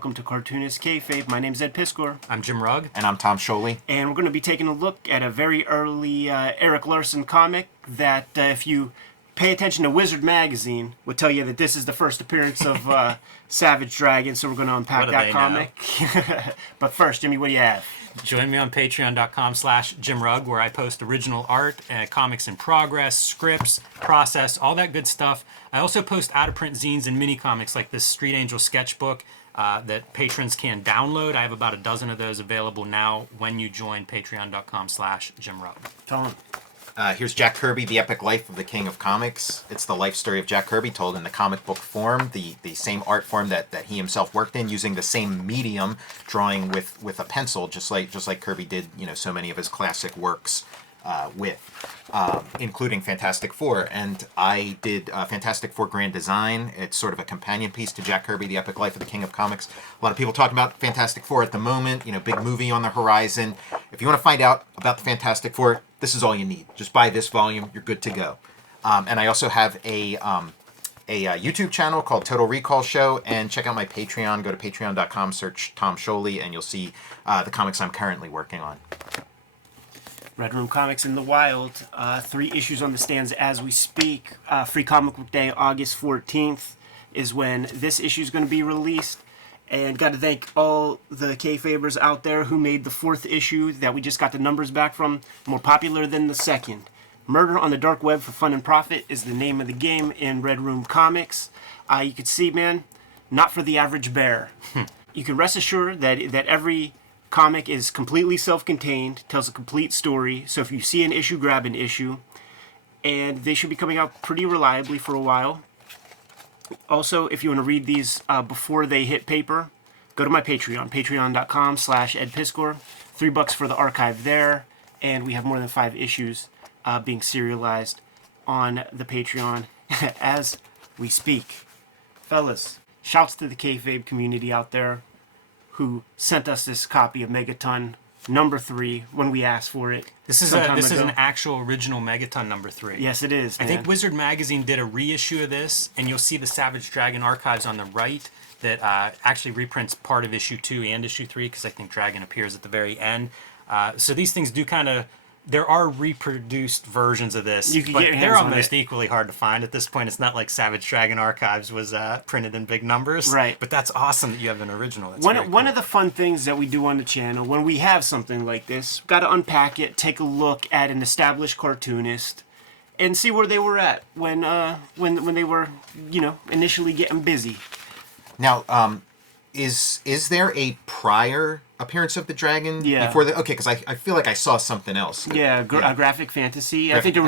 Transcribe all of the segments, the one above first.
Welcome to Cartoonist Kayfabe. My name's Ed Piskor. I'm Jim Rugg. And I'm Tom Scholey. And we're going to be taking a look at a very early Erik Larsen comic that, if you pay attention to Wizard Magazine, would tell you that this is the first appearance of Savage Dragon, so we're going to unpack that comic. But first, Jimmy, what do you have? Join me on patreon.com/Jim Rugg, where I post original art, comics in progress, scripts, process, all that good stuff. I also post out-of-print zines and mini-comics like this Street Angel sketchbook that patrons can download. I have about a dozen of those available now when you join patreon.com/Jim Rugg. Tom. Here's Jack Kirby, The Epic Life of the King of Comics. It's the life story of Jack Kirby told in the comic book form, the same art form that he himself worked in, using the same medium, drawing with a pencil, just like Kirby did, so many of his classic works including Fantastic Four. And I did Fantastic Four Grand Design. It's sort of a companion piece to Jack Kirby, The Epic Life of the King of Comics. A lot of people talking about Fantastic Four at the moment, big movie on the horizon. If you want to find out about the Fantastic Four, this is all you need. Just buy this volume, you're good to go. And I also have a YouTube channel called Total Recall Show, and check out my Patreon. Go to patreon.com, search Tom Scholey, and you'll see the comics I'm currently working on. Red Room Comics in the Wild. 3 issues on the stands as we speak. Free Comic Book Day, August 14th, is when this issue is going to be released. And got to thank all the Kayfabers out there who made the 4th issue that we just got the numbers back from more popular than the 2nd. Murder on the Dark Web for Fun and Profit is the name of the game in Red Room Comics. You can see, man, not for the average bear. You can rest assured that every comic is completely self-contained, tells a complete story. So if you see an issue, grab an issue. And they should be coming out pretty reliably for a while. Also, if you want to read these before they hit paper, go to my Patreon, patreon.com/Ed Piskor. $3 for the archive there. And we have more than 5 issues being serialized on the Patreon as we speak. Fellas, shouts to the Kayfabe community out there who sent us this copy of Megaton number 3 when we asked for it. This is an actual original Megaton number 3. Yes, it is, man. I think Wizard Magazine did a reissue of this, and you'll see the Savage Dragon archives on the right that actually reprints part of issue 2 and issue 3, because I think Dragon appears at the very end. So these things do kind of... There are reproduced versions of this, but they're almost equally hard to find at this point. It's not like Savage Dragon Archives was printed in big numbers. Right. But that's awesome that you have an original. That's one of the fun things that we do on the channel, when we have something like this, got to unpack it, take a look at an established cartoonist, and see where they were at when they were, initially getting busy. Now, is there a prior appearance of the dragon before the... Okay, because I feel like I saw something else. Yeah, graphic fantasy. I think there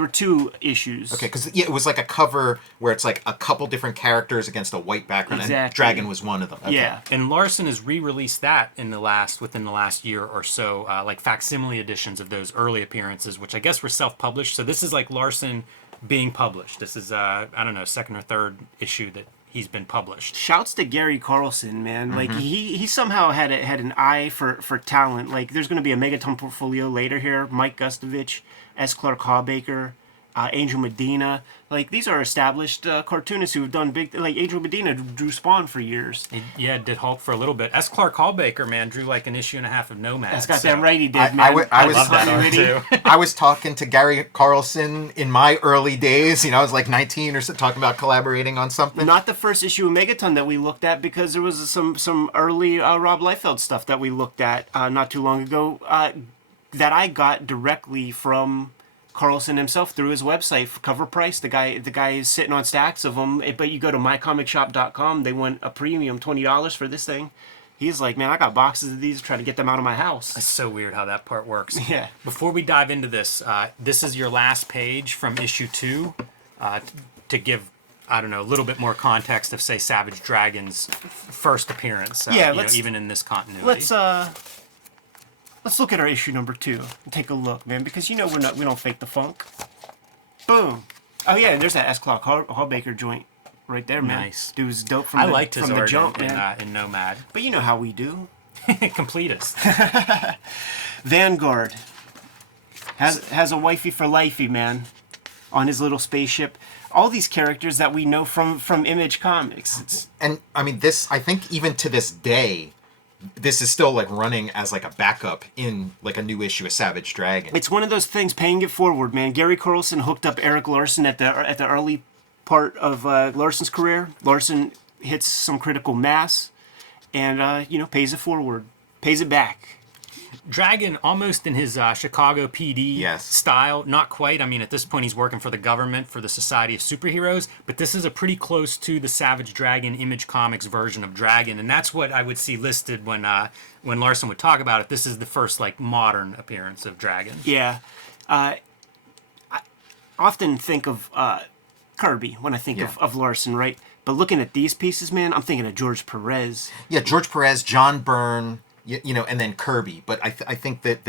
were two issues. Okay, because it was like a cover where it's like a couple different characters against a white background, and Dragon was one of them. Okay. Yeah, and Larsen has re-released that within the last year or so, like facsimile editions of those early appearances, which I guess were self-published. So this is like Larsen being published. This is I don't know, 2nd or 3rd issue that he's been published. Shouts to Gary Carlson, man. Like he somehow had an eye for talent. Like there's going to be a Megaton portfolio later here. Mike Gustovich, S. Clark Hawbaker, Angel Medina. Like these are established cartoonists who have done big. Like Angel Medina drew Spawn for years. Did Hulk for a little bit. S. Clark Hawbaker, man, drew like an issue and a half of Nomad. That's got that right. He did, man. I love that art too. I was talking to Gary Carlson in my early days. I was like 19 or so, talking about collaborating on something. Not the first issue of Megaton that we looked at, because there was some early Rob Liefeld stuff that we looked at not too long ago that I got directly from Carlson himself through his website for cover price. The guy is sitting on stacks of them, but you go to mycomicshop.com, they want a premium $20 for this thing. He's like, man, I got boxes of these, trying to get them out of my house. It's so weird how that part works. Yeah. Before we dive into this, this is your last page from issue 2 to give, I don't know, a little bit more context of, say, Savage Dragon's first appearance. Even in this continuity. Let's look at our issue number 2 and take a look, man, because we don't fake the funk. Boom. Oh yeah, there's that S. Clark Hawbaker joint right there, man. Nice. Dude was dope I liked his art jump, in Nomad. But you know how we do. Completist. Vanguard has a wifey for lifey, man. on his little spaceship. All these characters that we know from Image Comics. And I mean, this, I think even to this day, this is still like running as like a backup in like a new issue of Savage Dragon. It's one of those things, paying it forward, man. Gary Carlson hooked up Erik Larsen at the early part of Larsen's career. Larsen hits some critical mass and, pays it forward, pays it back. Dragon, almost in his Chicago PD Yes. style, not quite. I mean, at this point, he's working for the government, for the Society of Superheroes, but this is a pretty close to the Savage Dragon Image Comics version of Dragon, and that's what I would see listed when Larsen would talk about it. This is the first, like, modern appearance of Dragon. Yeah. I often think of Kirby when I think of Larsen, right? But looking at these pieces, man, I'm thinking of George Perez. Yeah, George Perez, John Byrne, and then Kirby. But I think that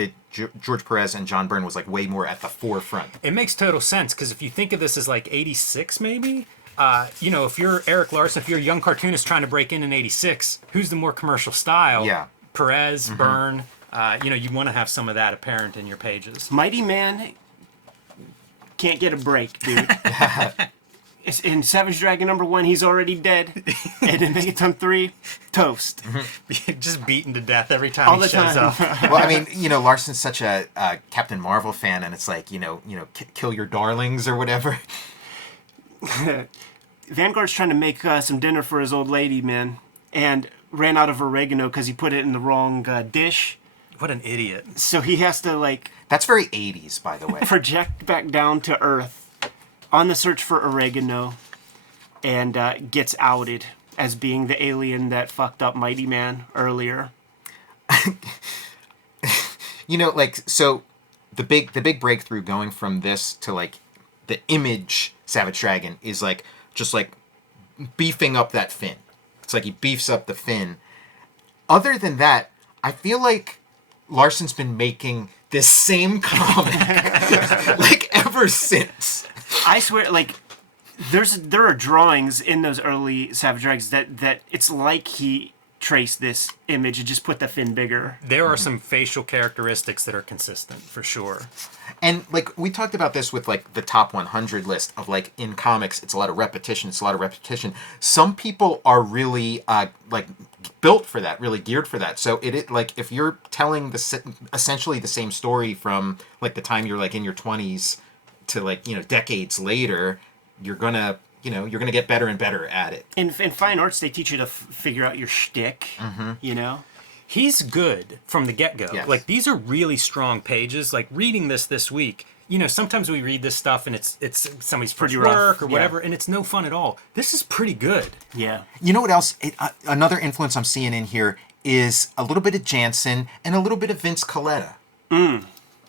George Perez and John Byrne was like way more at the forefront. It makes total sense, because if you think of this as like 86 maybe, if you're Erik Larsen, if you're a young cartoonist trying to break in 86, who's the more commercial style? Yeah. Perez, Byrne, you want to have some of that apparent in your pages. Mighty Man can't get a break, dude. In Savage Dragon #1, he's already dead. And in Megaton 3, toast. Just beaten to death every time All he the shows time. up. Well, I mean, Larsen's such a Captain Marvel fan, and it's like, kill your darlings or whatever. Vanguard's trying to make some dinner for his old lady, man, and ran out of oregano because he put it in the wrong dish. What an idiot. So he has to, That's very 80s, by the way. project back down to Earth on the search for oregano, and gets outed as being the alien that fucked up Mighty Man earlier. So the big breakthrough going from this to like the Image Savage Dragon is like just like beefing up that fin. It's like he beefs up the fin. Other than that, I feel like Larsen's been making this same comic like ever since. I swear, there are drawings in those early Savage Dragons that it's like he traced this image and just put the fin bigger. There are some facial characteristics that are consistent, for sure. And like we talked about this with like the top 100 list of like in comics, it's a lot of repetition. Some people are really like built for that, really geared for that. So it like if you're telling essentially the same story from like the time you're like in your 20s to like decades later, you're gonna get better and better at it. In fine arts, they teach you to figure out your shtick. He's good from the get-go. Yes. Like, these are really strong pages. Like, reading this week, sometimes we read this stuff and it's somebody's Pretty first rough, work or yeah. whatever, and it's no fun at all. This is pretty good. Yeah. You know what else? Another influence I'm seeing in here is a little bit of Jansen and a little bit of Vince Colletta.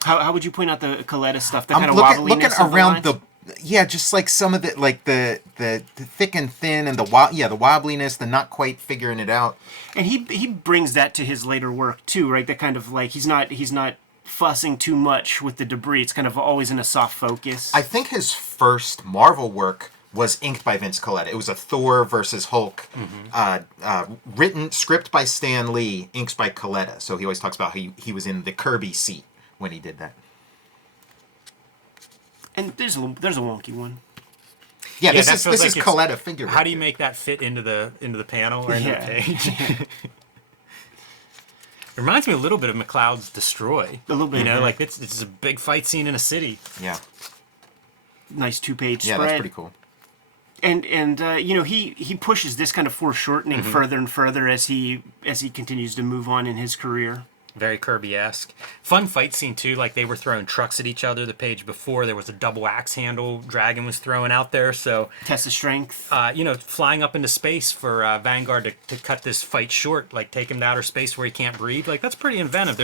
How would you point out the Coletta stuff? The I'm kind of looking wobbliness of around the lines? just like some of the thick and thin and the wobbliness, the not quite figuring it out. And he brings that to his later work too, right? That kind of like he's not fussing too much with the debris. It's kind of always in a soft focus. I think his first Marvel work was inked by Vince Colletta. It was a Thor versus Hulk, written script by Stan Lee, inks by Colletta. So he always talks about how he was in the Kirby seat when he did that. And there's a wonky one. Yeah, that this feels is like Colletta figure. How do you make that fit into the panel or into the page? It reminds me a little bit of McCloud's Destroy. A little bit, yeah. Like it's a big fight scene in a city. Yeah. Nice 2-page Yeah, spread. that's pretty cool. And he pushes this kind of foreshortening further and further as he continues to move on in his career. Very Kirby-esque. Fun fight scene, too. Like, they were throwing trucks at each other the page before. There was a double axe handle Dragon was throwing out there. So, Test of strength. flying up into space for Vanguard to cut this fight short, like take him to outer space where he can't breathe. Like, that's pretty inventive.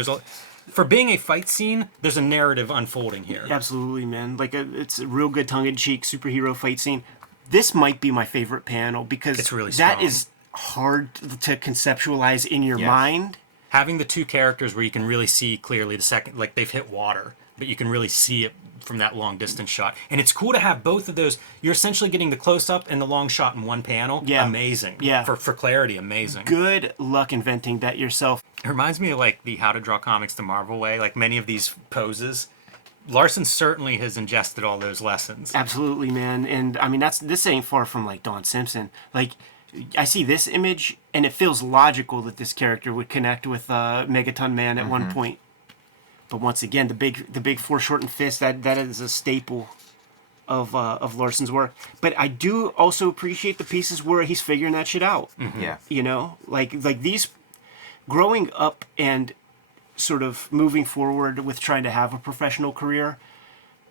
For being a fight scene, there's a narrative unfolding here. Absolutely, man. It's a real good tongue-in-cheek superhero fight scene. This might be my favorite panel because It's really that strong. is hard to conceptualize in your Yes. mind. Having the two characters where you can really see clearly the second, like they've hit water, but you can really see it from that long distance shot. And it's cool to have both of those. You're essentially getting the close up and the long shot in one panel. Yeah. Amazing. Yeah. For clarity, amazing. Good luck inventing that yourself. It reminds me of like the How to Draw Comics the Marvel way. Like many of these poses, Larson certainly has ingested all those lessons. Absolutely, man. And I mean, this ain't far from like Dawn Simpson. Like, I see this image, and it feels logical that this character would connect with Megaton Man at one point. But once again, the big foreshortened fist, that is a staple of Larson's work. But I do also appreciate the pieces where he's figuring that shit out. Yeah. You know, like these, growing up and sort of moving forward with trying to have a professional career,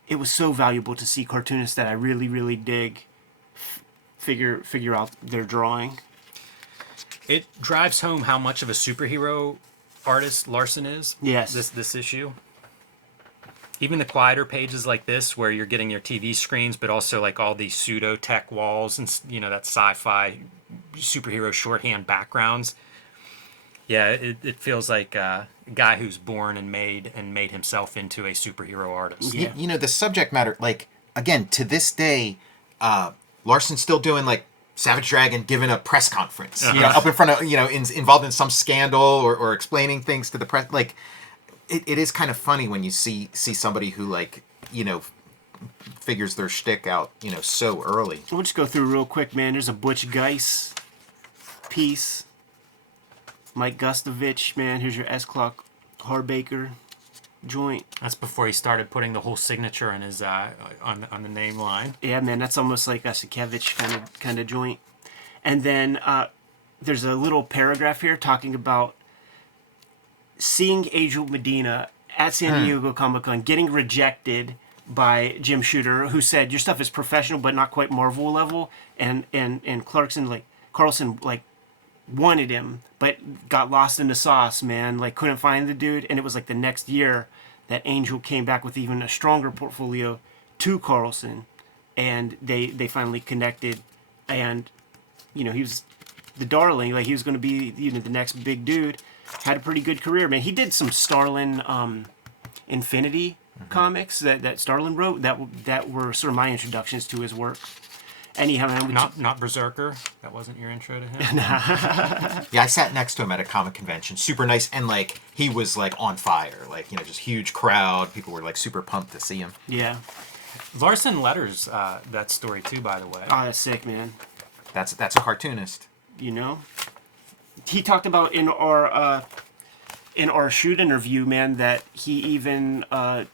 it was so valuable to see cartoonists that I really, really dig figure out their drawing. It drives home how much of a superhero artist Larson is. Yes. This issue. Even the quieter pages like this, where you're getting your TV screens, but also like all these pseudo tech walls and that sci-fi superhero shorthand backgrounds. Yeah, it feels like a guy who's born and made himself into a superhero artist. Yeah. You know, the subject matter, like, again, to this day, Larson's still doing, like, Savage Dragon giving a press conference, you know, up in front of, involved in some scandal or explaining things to the press. Like, it is kind of funny when you see somebody who, like, figures their shtick out, so early. We'll just go through real quick, man. There's a Butch Geis piece. Mike Gustovich, man. Here's your S-Clock Harbaker joint. That's before he started putting the whole signature in his on the name line. Yeah, man. That's almost like a Sikevich kind of joint. And then there's a little paragraph here talking about seeing Angel Medina at San Diego Comic-Con getting rejected by Jim Shooter, who said your stuff is professional but not quite Marvel level, and Carlson wanted him but got lost in the sauce, man. Like, couldn't find the dude, and it was like the next year that Angel came back with even a stronger portfolio to Carlson, and they finally connected, and he was the darling. Like, he was going to be the next big dude. Had a pretty good career, man. He did some Starlin Infinity comics that Starlin wrote that were sort of my introductions to his work. Anyhow, man, not Berserker. That wasn't your intro to him. Yeah, I sat next to him at a comic convention. Super nice, and like he was like on fire. Like, just huge crowd. People were like super pumped to see him. Yeah. Larson letters that story too, by the way. Oh, that's sick, man. That's a cartoonist. He talked about in our shoot interview, man, that he even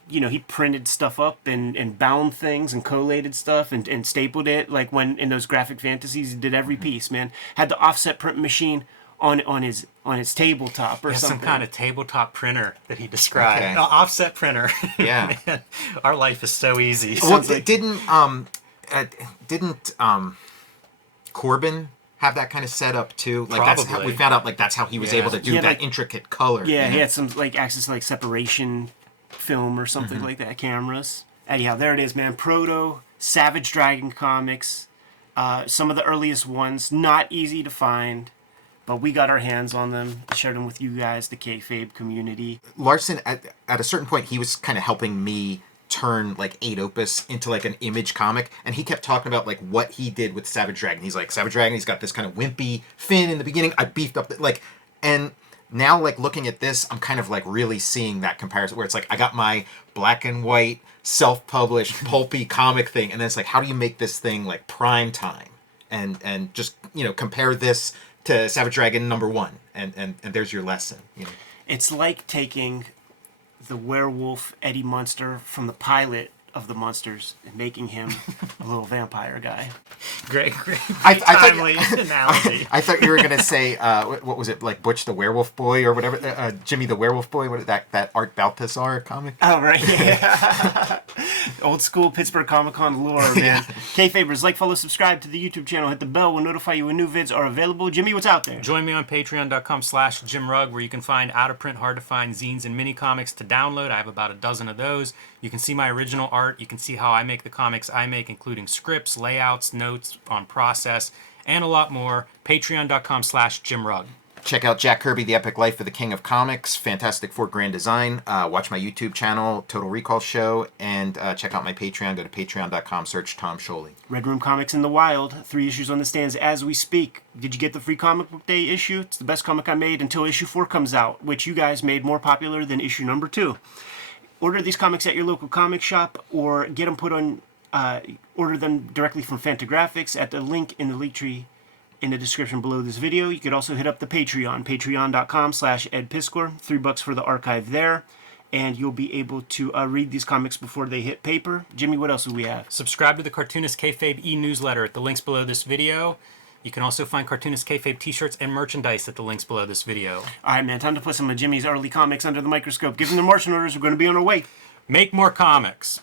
he printed stuff up and bound things and collated stuff and stapled it, like when in those graphic fantasies he did every piece, man. Had the offset print machine on his tabletop or something. Some kind of tabletop printer that he described. Okay. Offset printer. Yeah. Man, our life is so easy. Well, didn't Corbin have that kind of setup too? Like, that's how we found out. Like, that's how he was able to do that intricate color. Yeah, he had some access to separation film or something like that, cameras. Anyhow, there it is, man. Proto Savage Dragon comics, some of the earliest ones, not easy to find, but we got our hands on them, shared them with you guys, the Kayfabe community. Larson, at a certain point, he was kind of helping me turn like 8 Opus into like an image comic, and he kept talking about like what he did with Savage Dragon. He's like, Savage Dragon, he's got this kind of wimpy fin in the beginning. I beefed up and now, like, looking at this, I'm kind of like really seeing that comparison where it's like I got my black and white self-published pulpy comic thing, and then it's like, how do you make this thing like prime time and just compare this to Savage Dragon #1 and there's your lesson. It's like taking the werewolf Eddie Munster from the pilot of the Munsters and making him a little vampire guy. Great timely analogy. I thought you were gonna say what was it, like Butch the Werewolf Boy or whatever, Jimmy the Werewolf Boy? What that Art Balthazar comic? Oh, right, yeah. Old school Pittsburgh Comic Con lore, man. Kayfabers, like, follow, subscribe to the YouTube channel, hit the bell, we'll notify you when new vids are available. Jimmy, what's out there? Join me on patreon.com/JimRugg, where you can find out of print, hard to find zines and mini comics to download. I have about a dozen of those. You can see my original art. You can see how I make the comics I make, including scripts, layouts, notes on process, and a lot more. Patreon.com/JimRugg. Check out Jack Kirby, The Epic Life of the King of Comics. Fantastic Four Grand Design. Watch my YouTube channel, Total Recall Show, and check out my Patreon. Go to patreon.com, search Tom Scholey. Red Room Comics in the Wild. 3 issues on the stands as we speak. Did you get the free comic book day issue? It's the best comic I made until issue 4 comes out, which you guys made more popular than issue number 2. order these comics at your local comic shop or get them put on, order them directly from Fantagraphics at the link in the link tree in the description below this video. You could also hit up the Patreon, patreon.com/edpiskor, $3 for the archive there. And you'll be able to read these comics before they hit paper. Jimmy, what else do we have? Subscribe to the Cartoonist Kayfabe e-newsletter at the links below this video. You can also find Cartoonist Kayfabe t-shirts and merchandise at the links below this video. All right, man, time to put some of Jimmy's early comics under the microscope. Give them the Martian orders. We're going to be on our way. Make more comics.